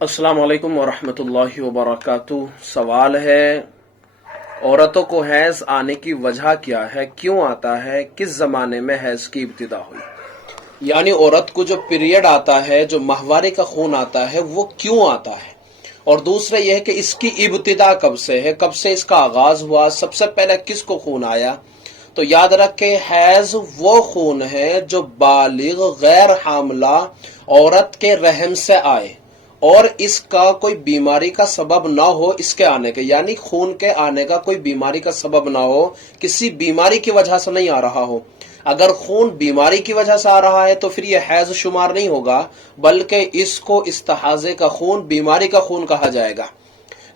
अस्सलाम वालेकुम वरहमतुल्लाहि वबरकातुह। सवाल है, औरतों को हैज आने की वजह क्या है, क्यों आता है, किस जमाने में हैज की इब्तिदा हुई। यानी औरत को जो पीरियड आता है, जो माहवारी का खून आता है, वो क्यों आता है, और दूसरा यह है कि इसकी इब्तिदा कब से है, कब से इसका आगाज हुआ, सबसे पहले किसको खून आया। तो याद रखें, हैज वो खून है जो बालिग गैर हामला औरत के रहम से आए और इसका कोई बीमारी का सबब ना हो इसके आने के, यानी खून के आने का कोई बीमारी का सबब ना हो, किसी बीमारी की वजह से नहीं आ रहा हो। अगर खून बीमारी की वजह से आ रहा है तो फिर यह हैज शुमार नहीं होगा, बल्कि इसको इस्तिहाजे का खून, बीमारी का खून कहा जाएगा।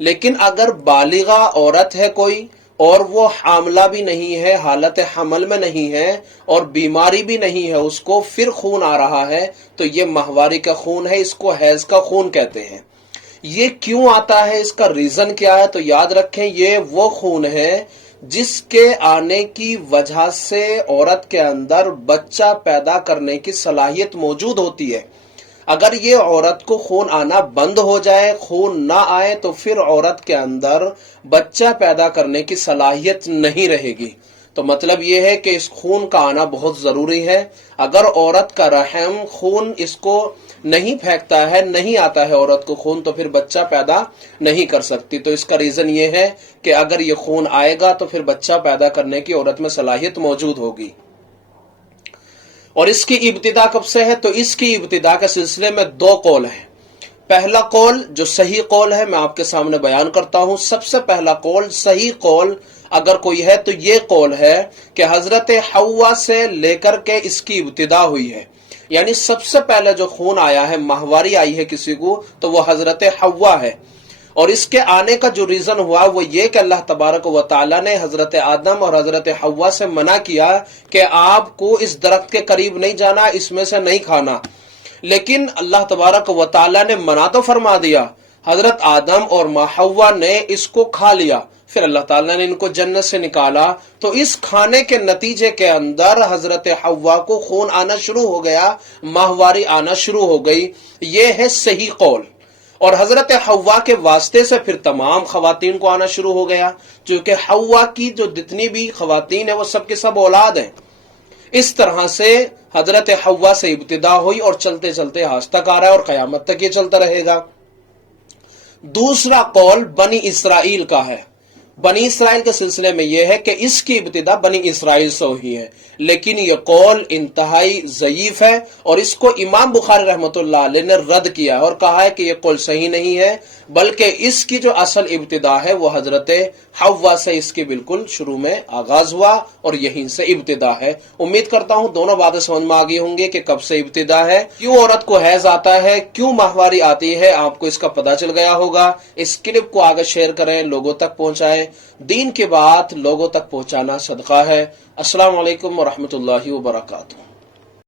लेकिन अगर बालिगा औरत है कोई और वो हामला भी नहीं है, हालत हमल में नहीं है और बीमारी भी नहीं है उसको, फिर खून आ रहा है, तो ये माहवारी का खून है, इसको हैज का खून कहते हैं। ये क्यों आता है, इसका रीजन क्या है। तो याद रखें, ये वो खून है जिसके आने की वजह से औरत के अंदर बच्चा पैदा करने की सलाहियत मौजूद होती है। अगर ये औरत को खून आना बंद हो जाए, खून ना आए, तो फिर औरत के अंदर बच्चा पैदा करने की सलाहियत नहीं रहेगी। तो मतलब ये है कि इस खून का आना बहुत जरूरी है। अगर औरत का रहम खून इसको नहीं फेंकता है, नहीं आता है औरत को खून, तो फिर बच्चा पैदा नहीं कर सकती। तो इसका रीजन ये है कि अगर ये खून आएगा तो फिर बच्चा पैदा करने की औरत में सलाहियत मौजूद होगी। और इसकी इब्तिदा कब से है, तो इसकी इब्तिदा के सिलसिले में दो कौल है। पहला कौल जो सही कौल है मैं आपके सामने बयान करता हूं। सबसे पहला कौल, सही कौल अगर कोई है तो ये कौल है कि हजरत हव्वा से लेकर के इसकी इब्तिदा हुई है। यानी सबसे पहले जो खून आया है, माहवारी आई है किसी को, तो वो हजरत हव्वा है। और इसके आने का जो रीजन हुआ वो ये कि अल्लाह तबारक व तआला ने हजरत आदम और हजरत हव्वा से मना किया कि आपको इस दरख्त के करीब नहीं जाना, इसमें से नहीं खाना। लेकिन अल्लाह तबारक व तआला ने मना तो फरमा दिया, हजरत आदम और माँ हव्वा ने इसको खा लिया, फिर अल्लाह ताला ने इनको जन्नत से निकाला। तो इस खाने के नतीजे के अंदर हजरत हव्वा को खून आना शुरू हो गया, माहवारी आना शुरू हो गई। ये है सही कौल। और हजरत हव्वा के वास्ते से फिर तमाम खवातीन को आना शुरू हो गया, क्योंकि हव्वा की जो जितनी भी खवातीन है वो सब के सब औलाद हैं। इस तरह से हजरत हव्वा से इब्तिदा हुई और चलते चलते आज तक आ रहा है और कयामत तक ये चलता रहेगा। दूसरा कौल बनी इसराइल का है। बनी इसराइल के सिलसिले में यह है कि इसकी इब्तिदा बनी इसराइल से हुई है, लेकिन यह कौल इंतहाई ज़ईफ है और इसको इमाम बुखारी रहमतुल्लाह अलैह ने रद्द किया और कहा है कि यह कौल सही नहीं है, बल्कि इसकी जो असल इब्तिदा है वो हजरत हव्वा से इसकी बिल्कुल शुरू में आगाज हुआ और यहीं से इब्तिदा है। उम्मीद करता हूं दोनों बातें समझ में आ गई होंगी कि कब से इब्तिदा है, क्यों औरत को हैज आता है, क्यों माहवारी आती है, आपको इसका पता चल गया होगा। इस क्लिप को आगे शेयर करें, लोगों तक पहुंचाएं। दीन की बात लोगों तक पहुंचाना सदका है। अस्सलाम वालेकुम वरहमतुल्लाहि वबरकातुहू।